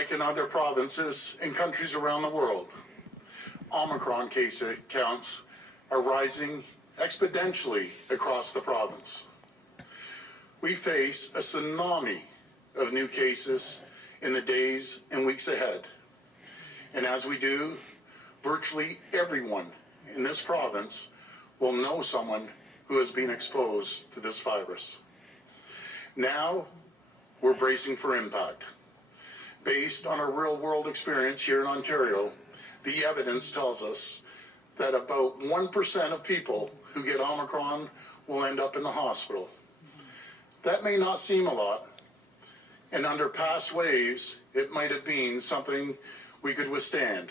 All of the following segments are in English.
Like in other provinces and countries around the world, Omicron case counts are rising exponentially across the province. We face a tsunami of new cases in the days and weeks ahead. And as we do, virtually everyone in this province will know someone who has been exposed to this virus. Now, we're bracing for impact. Based on our real-world experience here in Ontario, the evidence tells us that about 1% of people who get Omicron will end up in the hospital. That may not seem a lot, and under past waves, it might have been something we could withstand,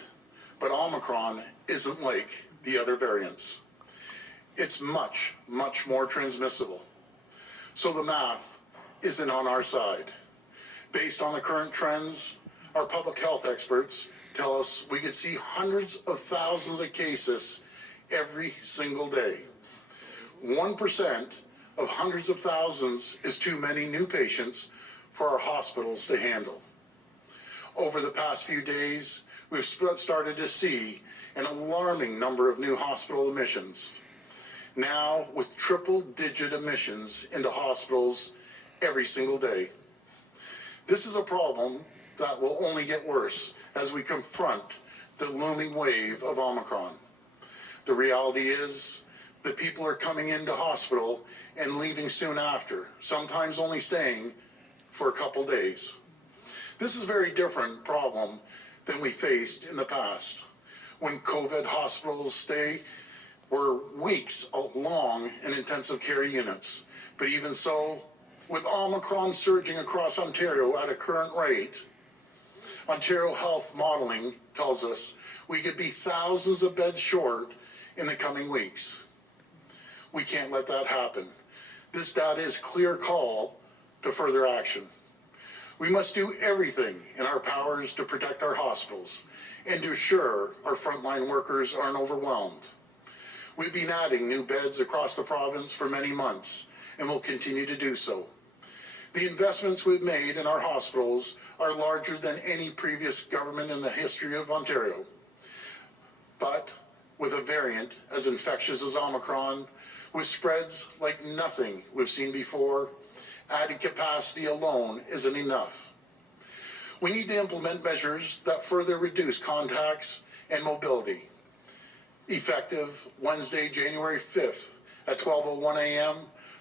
but Omicron isn't like the other variants. It's much, much more transmissible. So the math isn't on our side. Based on the current trends, our public health experts tell us we could see hundreds of thousands of cases every single day. 1% of hundreds of thousands is too many new patients for our hospitals to handle. Over the past few days, we've started to see an alarming number of new hospital admissions. Now, with triple-digit admissions into hospitals every single day. This is a problem that will only get worse as we confront the looming wave of Omicron. The reality is that people are coming into hospital and leaving soon after, sometimes only staying for a couple days. This is a very different problem than we faced in the past, when COVID hospital stay were weeks long in intensive care units. But even so, with Omicron surging across Ontario at a current rate, Ontario Health modeling tells us we could be thousands of beds short in the coming weeks. We can't let that happen. This data is clear call to further action. We must do everything in our powers to protect our hospitals and to assure our frontline workers aren't overwhelmed. We've been adding new beds across the province for many months and will continue to do so. The investments we've made in our hospitals are larger than any previous government in the history of Ontario. But with a variant as infectious as Omicron, with spreads like nothing we've seen before, added capacity alone isn't enough. We need to implement measures that further reduce contacts and mobility. Effective Wednesday, January 5th at 12:01 a.m.,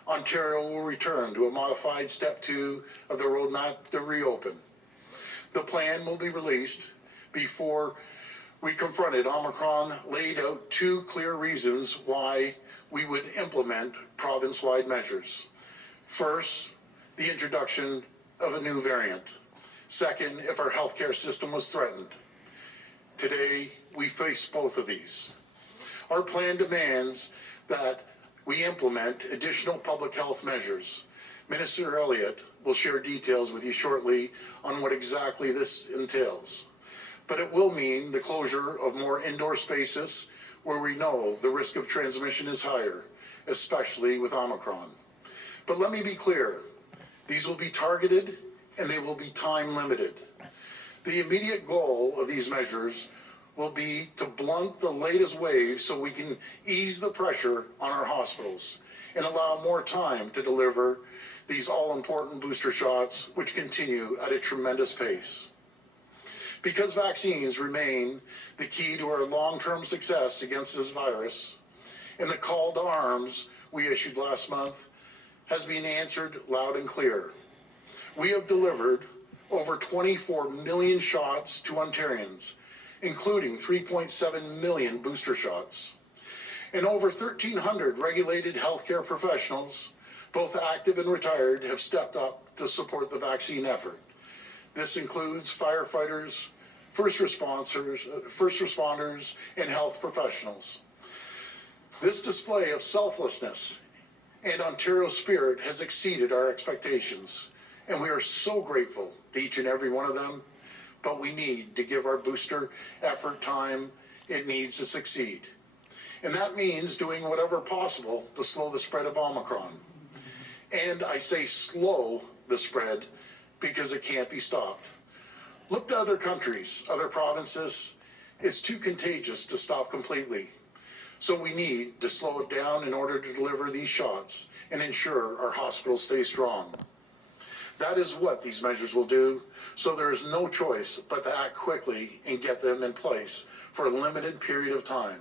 Ontario will return to a modified Step 2 of the roadmap to reopen. The plan will be released before we confronted Omicron, laid out two clear reasons why we would implement province-wide measures. First, the introduction of a new variant. Second, if our healthcare system was threatened. Today, we face both of these. Our plan demands that we implement additional public health measures. Minister Elliott will share details with you shortly on what exactly this entails. But it will mean the closure of more indoor spaces where we know the risk of transmission is higher, especially with Omicron. But let me be clear, these will be targeted and they will be time limited. The immediate goal of these measures will be to blunt the latest wave so we can ease the pressure on our hospitals and allow more time to deliver these all-important booster shots, which continue at a tremendous pace. Because vaccines remain the key to our long-term success against this virus, and the call to arms we issued last month has been answered loud and clear. We have delivered over 24 million shots to Ontarians, including 3.7 million booster shots. And over 1,300 regulated healthcare professionals, both active and retired, have stepped up to support the vaccine effort. This includes firefighters, first responders, and health professionals. This display of selflessness and Ontario spirit has exceeded our expectations, and we are so grateful to each and every one of them, but we need to give our booster effort time it needs to succeed. And that means doing whatever possible to slow the spread of Omicron. And I say slow the spread because it can't be stopped. Look to other countries, other provinces. It's too contagious to stop completely. So we need to slow it down in order to deliver these shots and ensure our hospitals stay strong. That is what these measures will do, so there is no choice but to act quickly and get them in place for a limited period of time.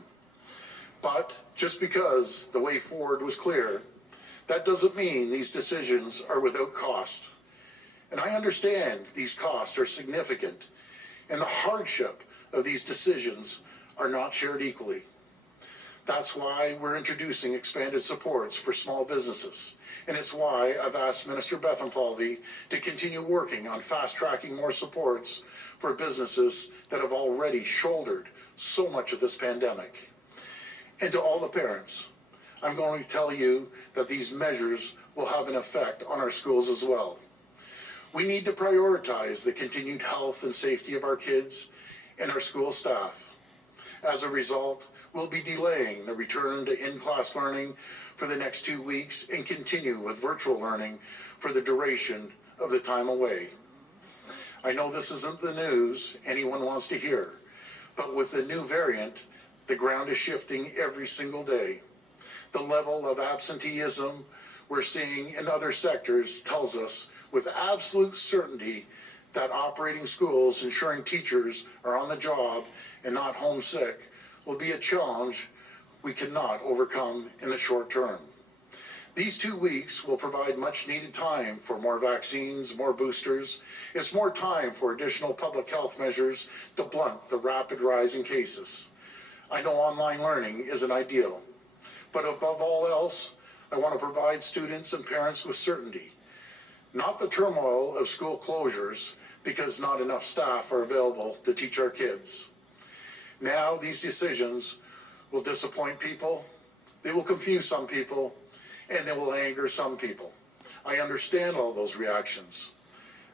But just because the way forward was clear, that doesn't mean these decisions are without cost. And I understand these costs are significant, and the hardship of these decisions are not shared equally. That's why we're introducing expanded supports for small businesses. And it's why I've asked Minister Bethlenfalvy to continue working on fast-tracking more supports for businesses that have already shouldered so much of this pandemic. And to all the parents, I'm going to tell you that these measures will have an effect on our schools as well. We need to prioritize the continued health and safety of our kids and our school staff. As a result, we'll be delaying the return to in-class learning for the next 2 weeks and continue with virtual learning for the duration of the time away. I know this isn't the news anyone wants to hear, but with the new variant, the ground is shifting every single day. The level of absenteeism we're seeing in other sectors tells us with absolute certainty that operating schools, ensuring teachers are on the job and not homesick, will be a challenge we cannot overcome in the short term. These 2 weeks will provide much needed time for more vaccines, more boosters. It's more time for additional public health measures to blunt the rapid rise in cases. I know online learning isn't ideal, but above all else, I want to provide students and parents with certainty, not the turmoil of school closures because not enough staff are available to teach our kids. Now, these decisions will disappoint people, they will confuse some people, and they will anger some people. I understand all those reactions.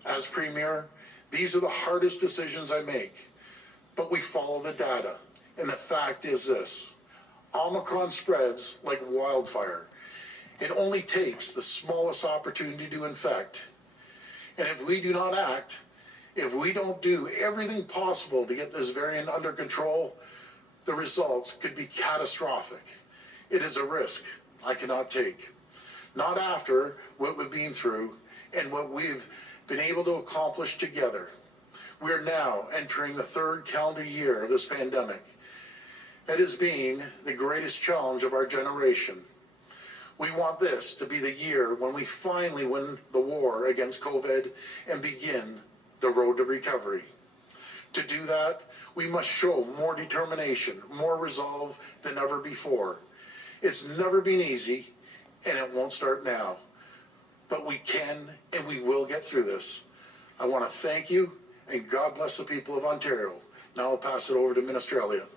As Premier, these are the hardest decisions I make, but we follow the data, and the fact is this: Omicron spreads like wildfire. It only takes the smallest opportunity to infect. And if we do not act, if we don't do everything possible to get this variant under control, the results could be catastrophic. It is a risk I cannot take. Not after what we've been through and what we've been able to accomplish together. We are now entering the 3rd calendar year of this pandemic. It has been the greatest challenge of our generation. We want this to be the year when we finally win the war against COVID and begin the road to recovery. To do that, we must show more determination, more resolve than ever before. It's never been easy, and it won't start now. But we can and we will get through this. I want to thank you, and God bless the people of Ontario. Now I'll pass it over to Minister Elliott.